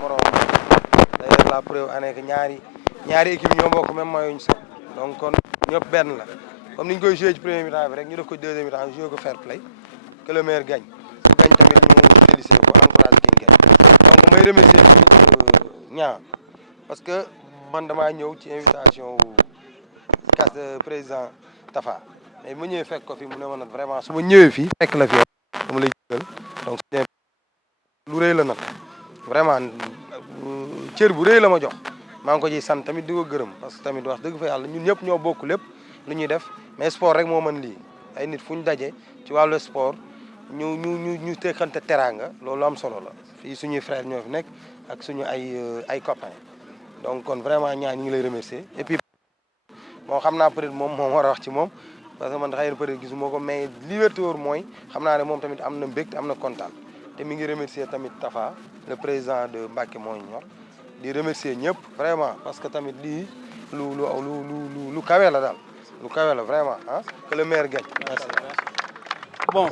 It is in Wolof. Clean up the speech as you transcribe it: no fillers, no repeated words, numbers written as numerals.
morom d'ailleurs la preuve année que ñaari équipe ñoo bokk même maillot ñu sax donc kon ñëpp benn la comme ni ñu koy joué ci premier mi-temps bi rek ñu def ko deuxième mi-temps joué ko fair play que le meilleur gagne ku gagne tamit ñu félicité ko encouragé ki ñu gagne donc may remercier ñaa parce que man damaa ñëw ci invitation wu CAS président Tafa mais bu ma ñëwee fekk ko fi mu ne ma nag vraiment su ma ñëwee fii fekk la fi dama lay jël donc lu rëy la nag vraiment cër bu rëy la ma jox maa ngi ko ciy sant tamit di ko gërëm parce que tamit wax dëgg fa yàlla ñun ñëpp ñoo bokk lépp lu ñuy def mais sport rek moo mën lii ay nit fu ñu daje ci wàllu sport ñu tekkante teraanga loolu am solo la fii suñuy frère ñoo fi nekk ak suñu ay copains donc kon vraiment ñaa ñu ngi lay remercier et puis bon xam naa peut-être moom war a wax ci moom parce que man xëy na peut-être gisuma ko mais li wér te wóor mooy xam naa ne moom tamit am na mbégte am na kontaan te mi ngi remercier tamit Tafa le président de Mbacké moo ñu ñor di remercier ñëpp vraiment parce que tamit lii lu kawe la daal lu kawe la vraiment ah que le maire gagne merci.